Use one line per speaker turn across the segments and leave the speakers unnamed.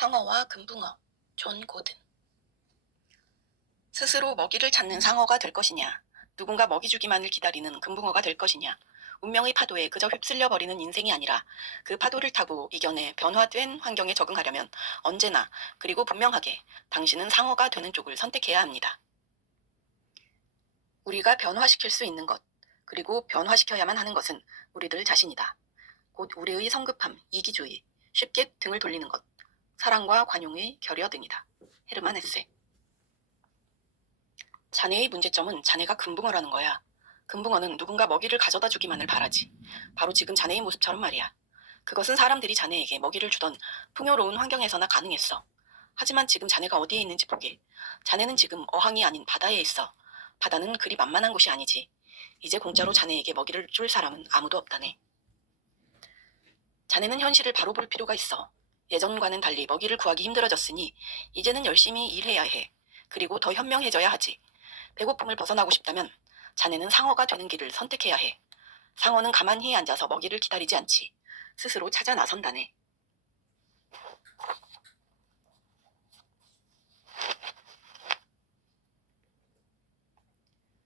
상어와 금붕어, 존 고든. 스스로 먹이를 찾는 상어가 될 것이냐, 누군가 먹이 주기만을 기다리는 금붕어가 될 것이냐, 운명의 파도에 그저 휩쓸려 버리는 인생이 아니라 그 파도를 타고 이겨내 변화된 환경에 적응하려면 언제나 그리고 분명하게 당신은 상어가 되는 쪽을 선택해야 합니다. 우리가 변화시킬 수 있는 것, 그리고 변화시켜야만 하는 것은 우리들 자신이다. 곧 우리의 성급함, 이기주의, 쉽게 등을 돌리는 것, 사랑과 관용의 결여 등이다. 헤르만 헤세. 자네의 문제점은 자네가 금붕어라는 거야. 금붕어는 누군가 먹이를 가져다 주기만을 바라지. 바로 지금 자네의 모습처럼 말이야. 그것은 사람들이 자네에게 먹이를 주던 풍요로운 환경에서나 가능했어. 하지만 지금 자네가 어디에 있는지 보게. 자네는 지금 어항이 아닌 바다에 있어. 바다는 그리 만만한 곳이 아니지. 이제 공짜로 자네에게 먹이를 줄 사람은 아무도 없다네. 자네는 현실을 바로 볼 필요가 있어. 예전과는 달리 먹이를 구하기 힘들어졌으니 이제는 열심히 일해야 해. 그리고 더 현명해져야 하지. 배고픔을 벗어나고 싶다면 자네는 상어가 되는 길을 선택해야 해. 상어는 가만히 앉아서 먹이를 기다리지 않지. 스스로 찾아 나선다네.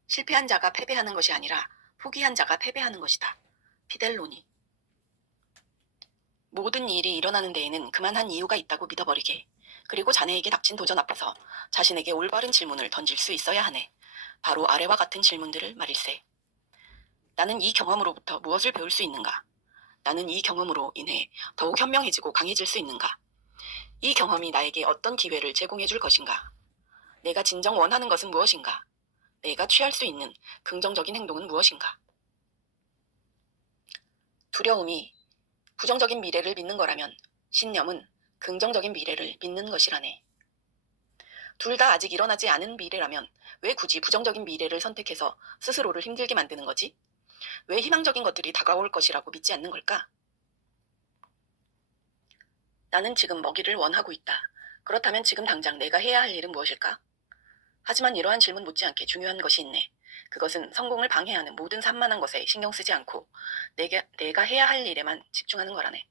실패한 자가 패배하는 것이 아니라 포기한 자가 패배하는 것이다. 피델로니. 모든 일이 일어나는 데에는 그만한 이유가 있다고 믿어버리게. 그리고 자네에게 닥친 도전 앞에서 자신에게 올바른 질문을 던질 수 있어야 하네. 바로 아래와 같은 질문들을 말일세. 나는 이 경험으로부터 무엇을 배울 수 있는가? 나는 이 경험으로 인해 더욱 현명해지고 강해질 수 있는가? 이 경험이 나에게 어떤 기회를 제공해 줄 것인가? 내가 진정 원하는 것은 무엇인가? 내가 취할 수 있는 긍정적인 행동은 무엇인가? 두려움이 부정적인 미래를 믿는 거라면 신념은 긍정적인 미래를 믿는 것이라네. 둘 다 아직 일어나지 않은 미래라면 왜 굳이 부정적인 미래를 선택해서 스스로를 힘들게 만드는 거지? 왜 희망적인 것들이 다가올 것이라고 믿지 않는 걸까? 나는 지금 먹이를 원하고 있다. 그렇다면 지금 당장 내가 해야 할 일은 무엇일까? 하지만 이러한 질문 못지않게 중요한 것이 있네. 그것은 성공을 방해하는 모든 산만한 것에 신경 쓰지 않고 내가, 내가 해야 할 일에만 집중하는 거라네.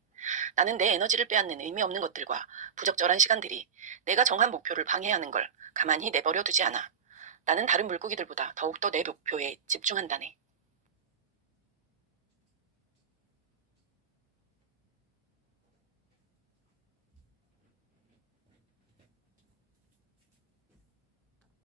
나는 내 에너지를 빼앗는 의미 없는 것들과 부적절한 시간들이 내가 정한 목표를 방해하는 걸 가만히 내버려 두지 않아. 나는 다른 물고기들보다 더욱더 내 목표에 집중한다네.